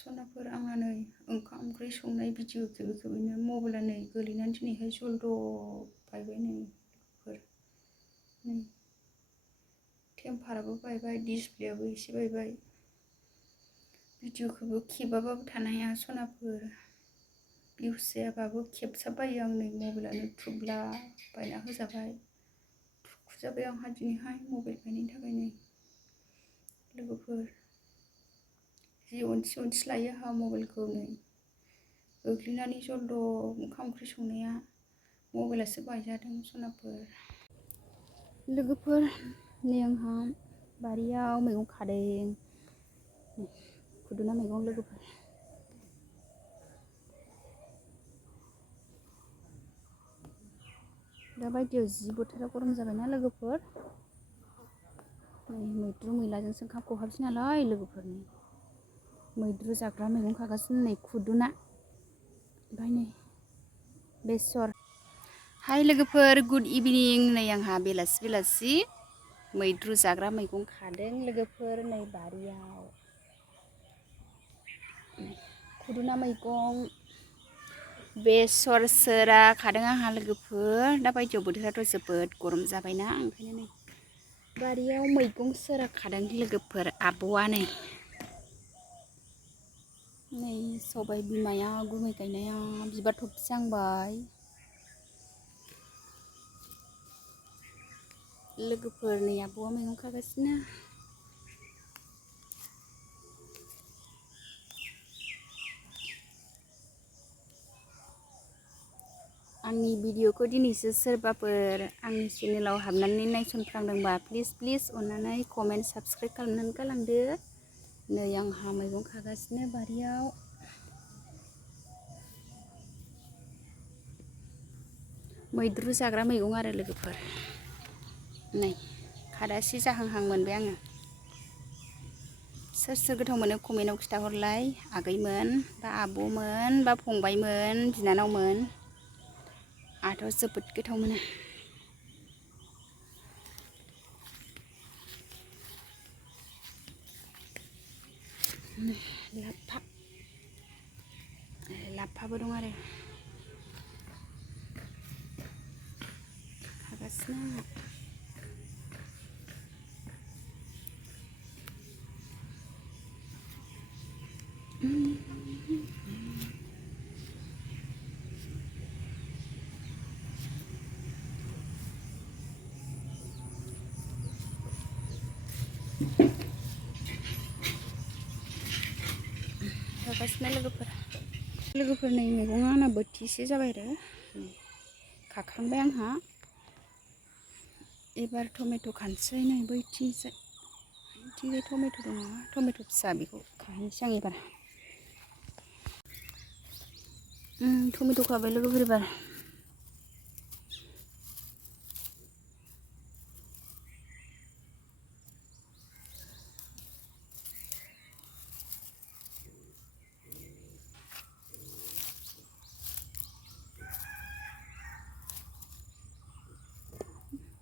सनाफोर आंना नै ओंखाम ओंख्रि संनाय भिडिअ खेबैनो मबाइला नै गोलैनानै दिनैहाय जल्द बायबाय नै टेम्पाराबो बायबाय डिसप्लेयाबो एसे बायबाय भिडिअखौबो खेबाबाबो थानो हाया सनाफोर भिउस जायाबाबो खेबसाबबायो आं नै मबाइलानो थुब्ला बायना होजाबाय थुखुजाबाय आंहा दिनैहाय मबाइल बायनायनि थाखाय नै लोगोफोर जि अनसि लायो आंहा मबाइलखौ नै गोग्लैनानै जल्द ओंखाम ओंख्रि संनाया मबाइलासो बायजादों सनाफोर लोगोफोर नै आंहा बारियाव मैगं खादों खुदुना मैगं लोगोफोर दा बायदियाव जि बोथोरा गरम जाबायना लोगोफोर नै मैद्रु मैलाजोंसो ओंखाम खहाबसै नालाय लोगोफोरनि मैद्रु जाग्रा मैगं खागासिनो नै खुदुना ओमफ्राय नै बेसर हाय लोगोफोर गुड इभिनिं नै आंहा बेलासि मैद्रु जाग्रा मैगं खादों लोगोफोर नै बारियाव खुदुना मैगं बेसर सोरा खादों आंहा लोगोफोर दा बायदियाव बोथोराथ' जोबोद गरम जाबायना ओंखायनो नै बारियाव मैगं सोरा खादों लोगोफोर आब'आ नै सबाय बिमाया गुमै गायनाया बिबार थफिहांबाय लोगोफोर नै आब'आ मैगं खागासिनो आंनि भिडिअखौ दिनैसो सोरबाफोर आंनि चेनेलाव हाबनानै नायसनफ्लांदोंबा प्लिज अननानै कमेन्ट साबस्क्राइब खालामनानै गालांदो नै आंहा मैगं खागासिनो बारियाव मैद्रु जाग्रा मैगं आरो लोगोफोर नै खादासे जाहांहां मोनबाय आङो सोर गोथाव मोनो कमेन्टआव खिथाहरलाय आगैमोन बा आब'मोन बा फंबायमोन बिनानावमोन आंथ' जोबोद गोथाव मोनो लाफाबो दं आरो खागासिनो लोगोफोर नै मैगङा आंना बोथिसे जाबाय आरो खाखांबाय आंहा एबार टमेट' खानोसै नै बैथिंजाय टमेट' दङ टमेट' फिसा बेखौ खाहैनोसै आं एबार टमेट' खाबाय लोगोफोर एबार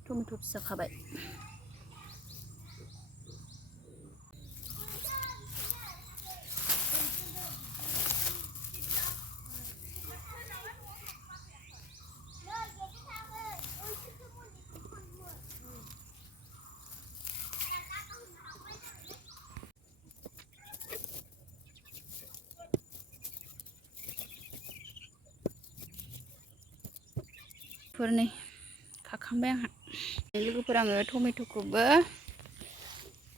टमेट' फिसा खाबाय फोरनै खाखांबाय आंहा लोगोफोर आङो टमेट'खौबो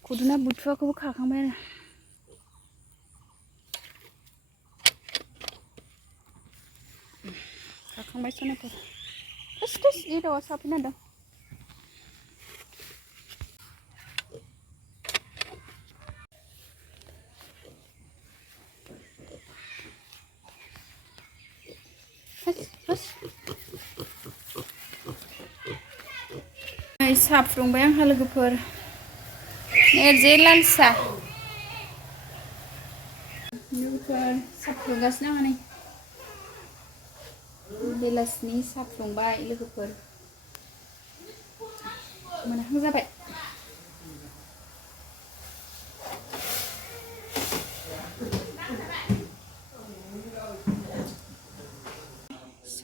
खुदुना बुथुवाखौबो खाखांबाय आरो खाखांबाय सनाफोर जे दाउआ साफैना दं साहा फुदुंबाय आंहा लोगोफोर जे लाल साहा लोगोफोर साहा फुदुंगासिनो आंहा नै बेलासिनि साहा फुदुंबाय लोगोफोर मोनहां जाबाय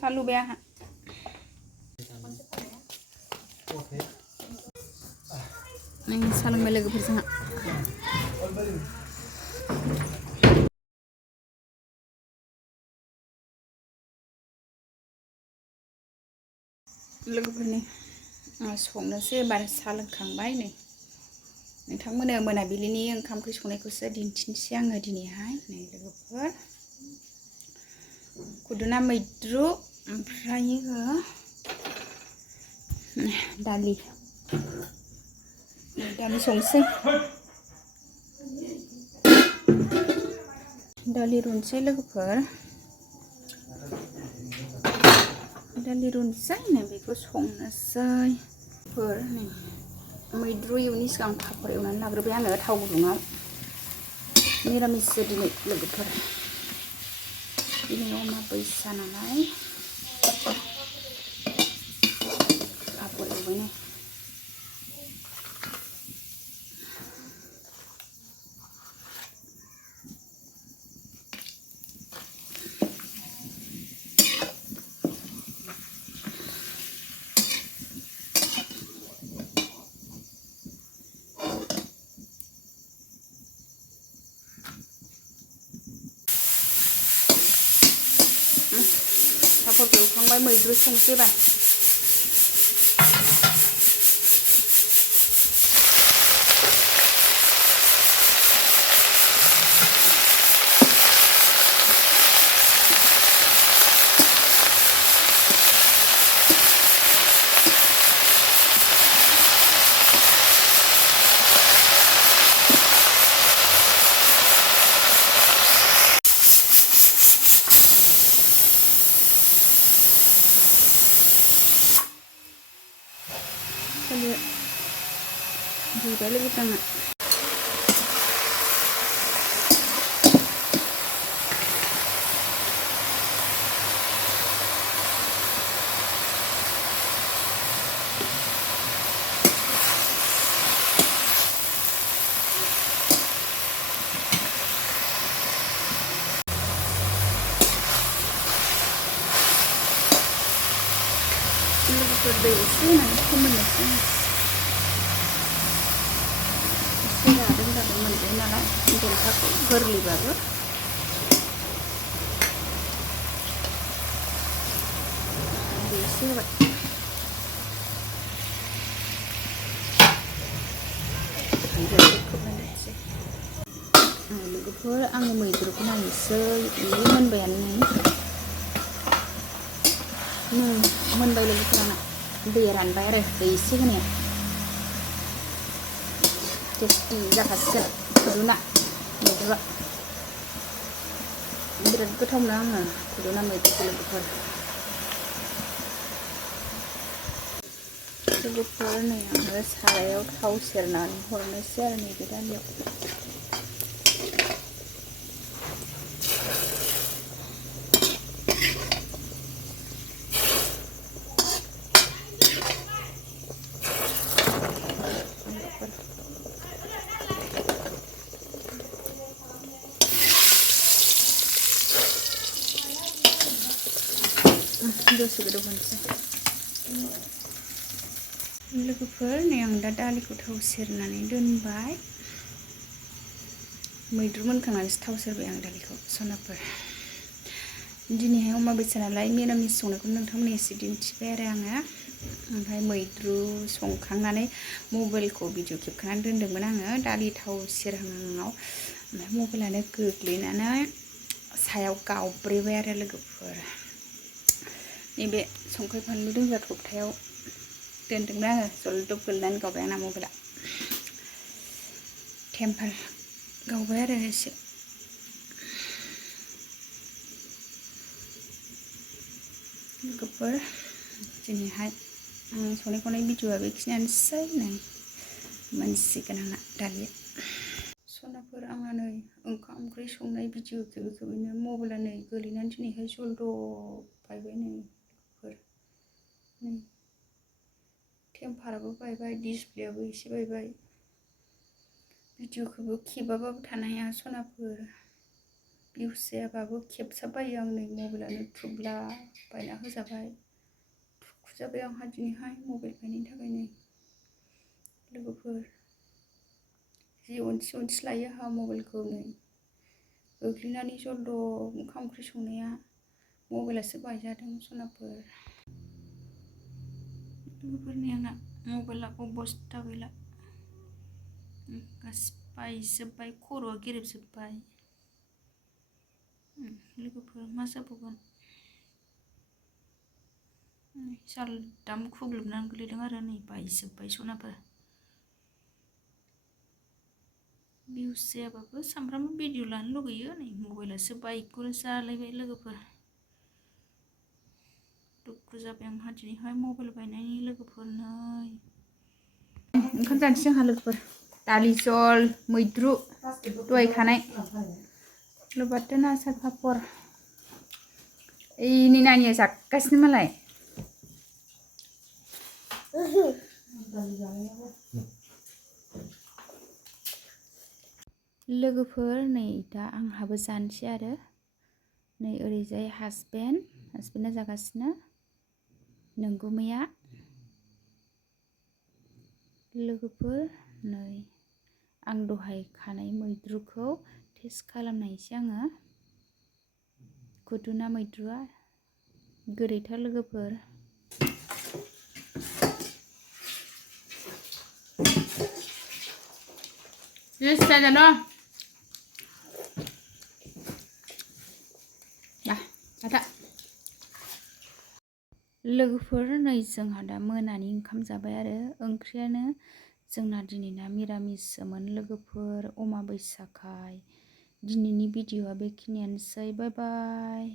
साहा लुबाय आंहा साहा लोंबाय लोगोफोरजों लोगोफोरनि संनोसै एबार साहा लोंखांबाय नै नोंथांमोननो मोनाबिलिनि ओंखाम ओंख्रि संनायखौसो दिन्थिनोसै आङो दिनैहाय नै लोगोफोर खुदुना मैद्रु ओमफ्रायो दालि संसै दालि रुनोसै लोगोफोर दालि रुनोसै नै बेखौ संनोसै नै मैद्रु एवनि सिगां पापर एवनानै लाग्रोबाय आङो थाव गुदुङाव निरामिससो दिनै लोगोफोर दिनै अमाबैसा नालाय पापर एवबाय नै पापरखौ एवखांबाय मैद्रु संसैबा रुइबाय लोगोफोर आंना लोगोफोर दै एसे होनानै फोमोननोसै एसे रादों जाबाय मोनजायो नालाय देन्थाखौ गोरलैबाबो दै एसे होबाय लोगोफोर आङो मैद्रुखौ नायनोसै मोनबायानो मोनबाय लोगोफोर आंना दैया रानबाय आरो दै एसे होनाया टेस्टि जाखासिगोन खुदुना मैद्रुआ बिराद गोथाव मोनो आङो खुदुना मैद्रुखौ लोगोफोर नै आङो सारायाव थाव सेरनानै हरनोसै आरो नैबे दालियाव दसे गोदौ होनोसै लोगोफोर नै आं दा दालिखौ थाव सेरनानै दोनबाय मैद्रु मोनखांनानैसो थाव सेरबाय आं दालिखौ सनाफोर दिनैहाय अमाबैसा नालाय मिरामिस संनायखौ नोंथांमोननो एसे दिन्थिबाय आरो आङो ओमफ्राय मैद्रु संखांनानै मबाइलखौ भिडिअ खेबखानानै दोनदोंमोन आङो दालि थाव सेरहांआव ओमफ्राय मबाइलानो गोग्लैनानै सायाव गावब्रेबाय आरो लोगोफोर नैबे संख्रि फानलु दोनग्रा थफथायाव दोनदोंमोन आङो जलदब गोलैनानै गावबाय आंना मबाइला टेम्पार गावबाय आरो एसे लोगोफोर दिनैहाय आं संनाय खावनाय भिडिअआ बेखिनियानोसै नै मोनसिगोन आंना दालिया सनाफोर आंहा नै ओंखाम ओंख्रि संनाय भिडिअ खेबैनो मबाइला नै गोलैनानै दिनैहाय जलदब बायबाय नै टेम्पाराबो बायबाय डिसप्लेआबो एसे बायबाय भिडिअखौबो खेबाबाबो थानो हाया सनाफोर भिउस जायाबाबो खेबसाबबायो आं नै मबाइलानो थुब्ला बायना होजाबाय। दुखु जाबाय आंहा दिनैहाय मबाइल बायनायनि थाखायनो। लोगोफोर जि अनथि लायो आंहा मबाइलखौ नै गोग्लैनानै जल्द' ओंखाम ओंख्रि संनाया मबाइलासो बायजादों सनाफोर। लोगोफोरनि आंना मबाइला अबस्था गैला, गासिबो बायजोब्बाय, खर'आ गेरेबजोब्बाय। लोगोफोर मा जाबावगोन, सालदाम खुग्लुबनानै गोलैदों आरो नै बायजोब्बाय सनाफोर। भिउस जायाबाबो सामफ्रामबो भिडिअ लानो लुगैयो, नै मबाइलासो बाइकखौनो जालायबाय लोगोफोर। दुखु जाबाय आंहा दिनैहाय मबाइल बायनायनि लोगोफोर। नै ओंखाम जानोसै जोंहा लोगोफोर, दालि जल मैद्रु दहाय खानाय लबारदों आसार पापर। ओइनि नानिया जागासिनो मालाय। लोगोफोर नै दा आंहाबो जानोसै आरो नै ओरैजाय हासबेन्डआ जागासिनो नोंगुमैया। लोगोफोर नै आं दहाय खानाय मैद्रुखौ टेस्ट खालामनायसै आङो। खुदुना मैद्रुआ गोदैथार लोगोफोर। लोगोफोर नै जोंहा दा मोनानि ओंखाम जाबाय आरो ओंख्रियानो जोंना दिनैना मिरामिससोमोन लोगोफोर, अमाबैसाखाय। दिनैनि भिडिअ'आ बेखिनियानोसै, बाय बाय।